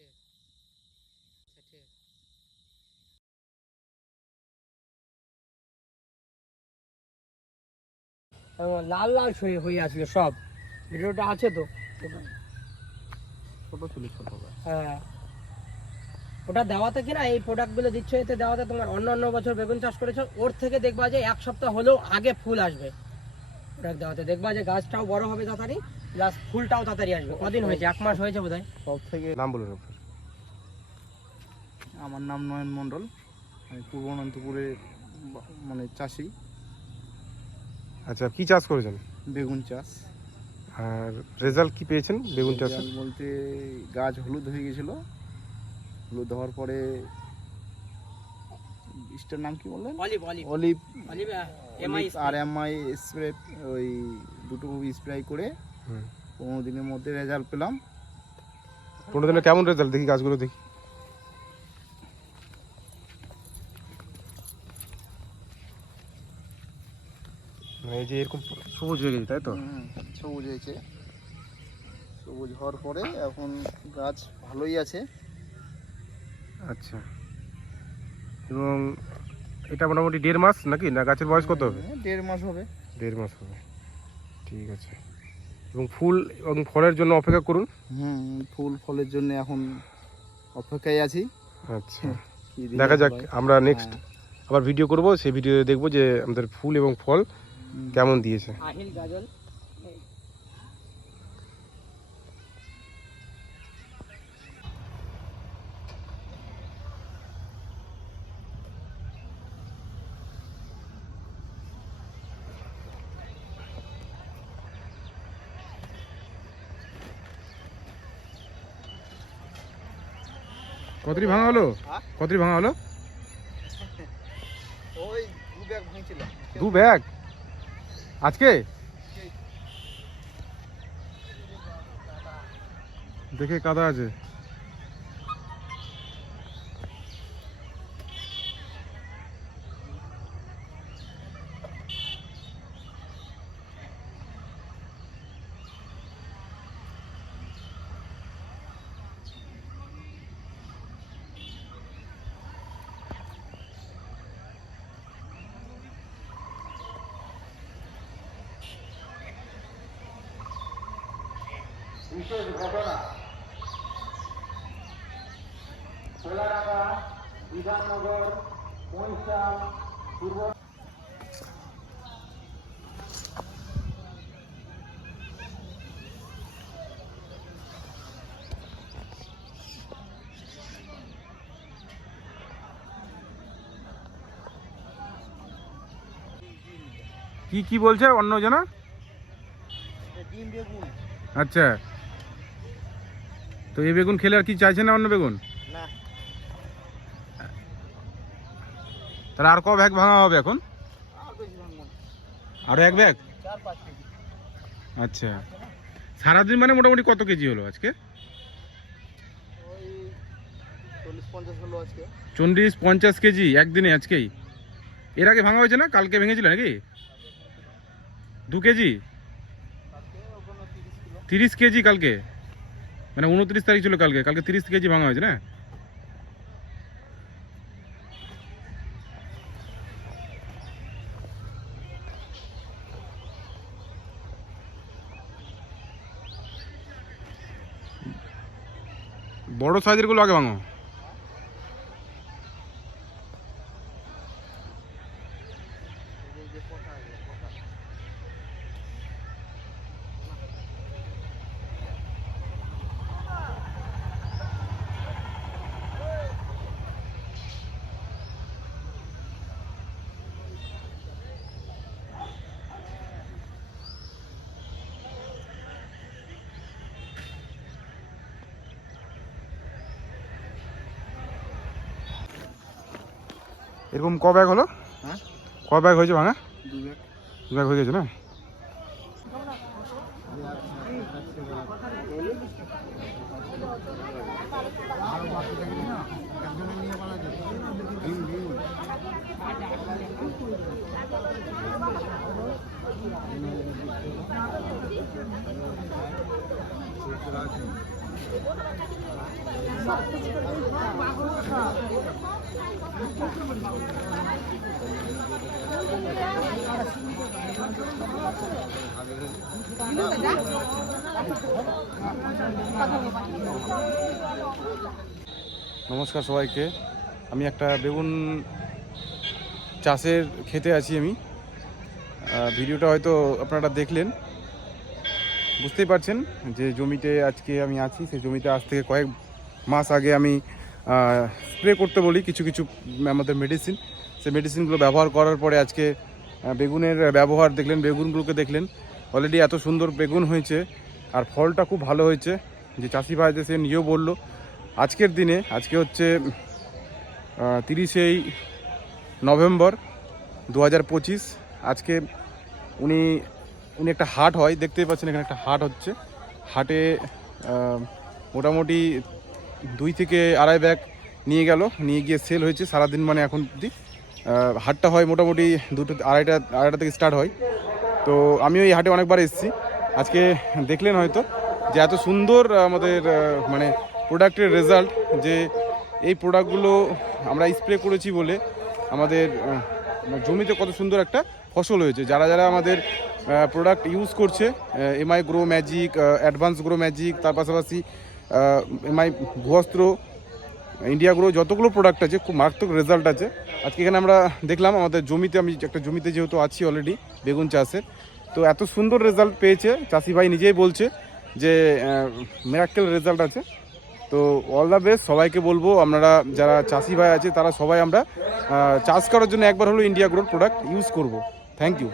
ঠিক আচ্ছা ঠিক লাল লাল হয়ে হয়ে আসলো সব। ভিডিওটা আছে তো? ছোট ছিল ছোট হ্যাঁ। ওটা দেওয়াতে কিনা এই প্রোডাক্টগুলো দিচ্ছে এতে দেওয়াতে তোমার অন্য অন্য বছর বেগুন চাষ করেছ ওর থেকে দেখবা যে এক সপ্তাহ হলেও আগে ফুল আসবে। প্রোডাক্ট দেওয়াতে দেখবা যে গাছটাও বড় হবে তাড়াতাড়ি প্লাস ফুলটাও তাড়াতাড়ি আসবে। কদিন হয়েছে? এক মাস হয়েছে বোধহয়? সব থেকে নাম বলুন আপনার আমার নাম নয়ন মণ্ডল। আমি পূর্ব অনন্তপুরে মানে চাষি। আচ্ছা কি চাষ করেছেন? বেগুন চাষ। আর রেজাল্ট কি পেয়েছেন বেগুন চাষে? বলতে গাছ হলুদ হয়ে গেছিল। হলুদ হওয়ার পরে বীজটার নাম কি বললেন? Olive olive olive olive MI আর এমআই স্প্রে ওই দুটো স্প্রে করে। পনেরো দিনের মধ্যে রেজাল্ট পেলাম। পনেরো দিনে কেমন রেজাল্ট দেখি গাছগুলো দেখি। মানে এই যে এরকম সবুজ হয়ে গেছে তাই তো? সবুজ হয়েছে। সবুজ হওয়ার পরে এখন গাছ ভালোই আছে। আচ্ছা। এবং এটা মোটামুটি দেড় মাস নাকি? না গাছের বয়স কত হবে? হ্যাঁ, দেড় মাস হবে। দেড় মাস হবে। ঠিক আছে। এবং ফুল এবং ফলের জন্য অপেক্ষা করুন। হুম ফুল ফলের জন্য এখন অপেক্ষায় আছি। আচ্ছা। দেখা যাক আমরা নেক্সট আবার ভিডিও করব সেই ভিডিও দেখব যে আমাদের ফুল এবং ফল কেমন দিয়েছে। আহিল গাজল। কতটি ভাঙা হলো? কতরি কতটি ভাঙা হলো? ওই দু ব্যাগ ভাঙছিল। দু ব্যাগ? আজকে? দেখে কাদা আছে। বিশেষ ঘটনা কোলারাকা বিধাননগর মহিষাম পূর্ব কি কি বলছে অন্য জনা? আচ্ছা। তো এই বেগুন খেলে আর কি চাইছে না অন্য বেগুন? তাহলে আর ক ব্যাগ ভাঙা হবে এখন? আর এক ব্যাগ? আচ্ছা। সারাদিন মানে মোটামুটি কত কেজি হলো আজকে? চল্লিশ পঞ্চাশ কেজি একদিনে আজকেই? এর আগে ভাঙা হয়েছে না? কালকে ভেঙেছিল নাকি? দু কেজি? তিরিশ কেজি কালকে? মানে উনত্রিশ তারিখ ছিল কালকে কালকে তিরিশ কেজি ভাঙা হয়েছে না? বড় সাইজেরগুলো আগে ভাঙো এই যে কথা আছে কথা এরকম ক ব্যাগ হলো? হ্যাঁ। ক ব্যাগ হয়েছে ভাঙা দু ব্যাগ দু ব্যাগ হয়ে গেছে না? নমস্কার সবাইকে। আমি একটা বেগুন চাষের খেতে আছি আমি। ভিডিওটা হয়তো আপনারা দেখলেন। বুঝতেই পারছেন যে জমিতে আজকে আমি আছি। সেই জমিতে আজ থেকে কয়েক মাস আগে আমি স্প্রে করতে বলি, কিছু কিছু আমাদের মেডিসিন সেই মেডিসিনগুলো ব্যবহার করার পরে আজকে বেগুনের ব্যবহার দেখলেন, বেগুনগুলোকে দেখলেন। অলরেডি এত সুন্দর বেগুন হয়েছে, আর ফলটা খুব ভালো হয়েছে। যে চাষি ভাই যে সে নিজেও বলল, আজকের দিনে, আজকে হচ্ছে তিরিশেই নভেম্বর দু হাজার পঁচিশ, আজকে উনি উনি একটা হাট হয়, দেখতেই পাচ্ছেন এখানে একটা হাট হচ্ছে। হাটে মোটামুটি দুই থেকে আড়াই ব্যাগ নিয়ে গেল, নিয়ে গিয়ে সেল হয়েছে। সারাদিন মানে এখন অবধি হাটটা হয় মোটামুটি দুটো আড়াইটা আড়াইটা থেকে স্টার্ট হয়। তো আমিও এই হাটে অনেকবার এসেছি। আজকে দেখলেন হয়তো যে এত সুন্দর আমাদের মানে প্রোডাক্টের রেজাল্ট যে এই প্রোডাক্টগুলো আমরা স্প্রে করেছি বলে আমাদের জমিতে কত সুন্দর একটা ফসল হয়েছে। যারা যারা আমাদের প্রোডাক্ট ইউজ করছে MI grow magic advance grow magic তার পাশাপাশি এমআই ভুয়াস্ত্র ইন্ডিয়া গ্রো যতগুলো প্রোডাক্ট আছে, খুব মারাত্মক রেজাল্ট আছে। আজকে এখানে আমরা দেখলাম, আমাদের জমিতে, আমি একটা জমিতে যেহেতু আছি অলরেডি বেগুন চাষের, তো এত সুন্দর রেজাল্ট পেয়েছে। চাষি ভাই নিজেই বলছে যে মেরাক্কেল রেজাল্ট আছে। তো অল দ্য বেস্ট সবাইকে বলব, আপনারা যারা চাষি ভাই আছে, তারা সবাই আমরা চাষ করার জন্য একবার হলো ইন্ডিয়া গ্রোর প্রোডাক্ট ইউজ করব। Thank you